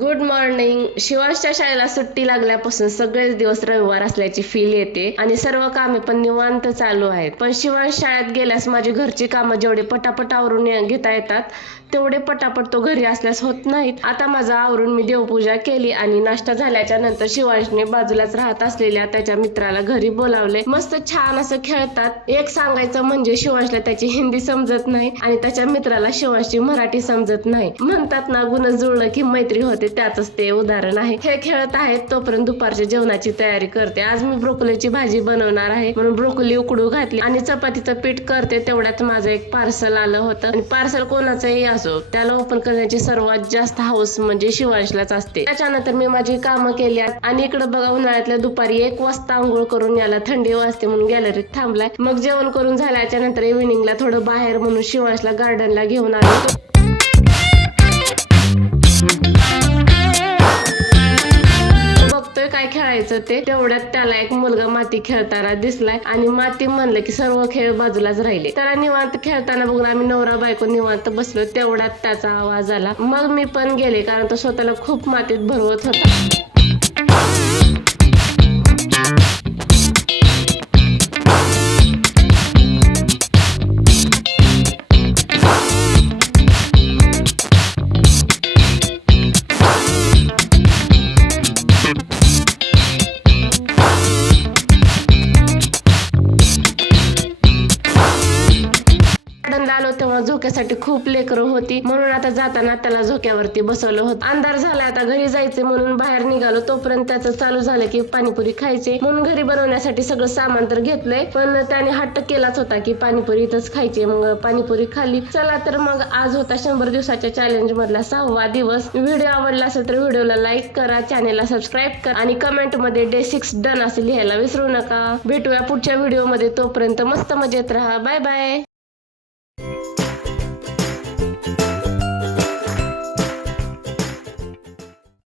Good morning. शिवांशच्या शाळेला सुट्टी लागल्यापासून सगळेच दिवस रविवार असल्याची फील येते आणि सर्व कामे पण निवांत चालू आहेत. पण शिवांश शाळेत गेल्यास माझी घरची कामं जेवढे पटापट आवरून घेता येतात तेवढे पटापट तो घरी असल्यास होत नाहीत. आता माझं आवरून मी देवपूजा केली आणि नाश्ता झाल्याच्या नंतर शिवांशने बाजूलाच राहत असलेल्या त्याच्या मित्राला घरी बोलावले. मस्त छान असं खेळतात. एक सांगायचं म्हणजे शिवांशला त्याची हिंदी समजत नाही आणि त्याच्या मित्राला शिवांशची मराठी समजत नाही. म्हणतात ना, गुण जुळलं की मैत्री होते, त्याच ते उदाहरण आहे. हे खेळत आहेत तोपर्यंत दुपारच्या जेवणाची तयारी करते. आज मी ब्रोकोलीची भाजी बनवणार आहे म्हणून ब्रोकोली उकडू घातली आणि चपातीचं पीठ करते. तेवढ्यात माझं एक पार्सल आलं होतं आणि पार्सल कोणाचंही असो त्याला ओपन करण्याची सर्वात जास्त हाऊस म्हणजे शिवांशलाच असते. त्याच्यानंतर मी माझी कामं केली आणि इकडे बघा, उन्हाळ्यातल्या दुपारी 1 वाजता आंघोळ करून याला थंडी वाजते म्हणून गॅलरीत थांबलाय. मग जेवण करून झाल्याच्या नंतर इव्हिनिंगला थोडं बाहेर म्हणून शिवांशला गार्डनला घेऊन आले. बघतोय काय खेळायचं ते. तेवढ्यात त्याला एक मुलगा माती खेळताना दिसलाय आणि माती म्हणलं की सर्व खेळ बाजूलाच राहिले. त्याला निवांत खेळताना बघून आम्ही नवरा बायको निवांत बसलो. तेवढ्यात त्याचा आवाज आला. मग मी पण गेले कारण तो स्वतःला खूप मातीत भरवत होता. आलो तेव्हा झोक्यासाठी खूप लेकरं होती म्हणून आता जाताना त्याला झोक्यावरती बसवलं होतं. अंधार झाला, आता घरी जायचे म्हणून बाहेर निघालो. तोपर्यंत त्याचं चालू झालं की पाणीपुरी खायचे म्हणून घरी बनवण्यासाठी सगळं सामान तर घेतलंय, पण त्याने हट्ट केलाच होता की पाणीपुरी इथंच खायची. मग पाणीपुरी खाल्ली. चला तर मग आज होता 100 दिवसाच्या चॅलेंज मधला 6वा दिवस. व्हिडिओ आवडला असेल तर व्हिडिओला लाईक करा, चॅनेलला सबस्क्राईब करा आणि कमेंट मध्ये डे 6 डन असे लिहायला विसरू नका. भेटूया पुढच्या व्हिडिओ मध्ये. तोपर्यंत मस्त मजेत राहा. Bye bye.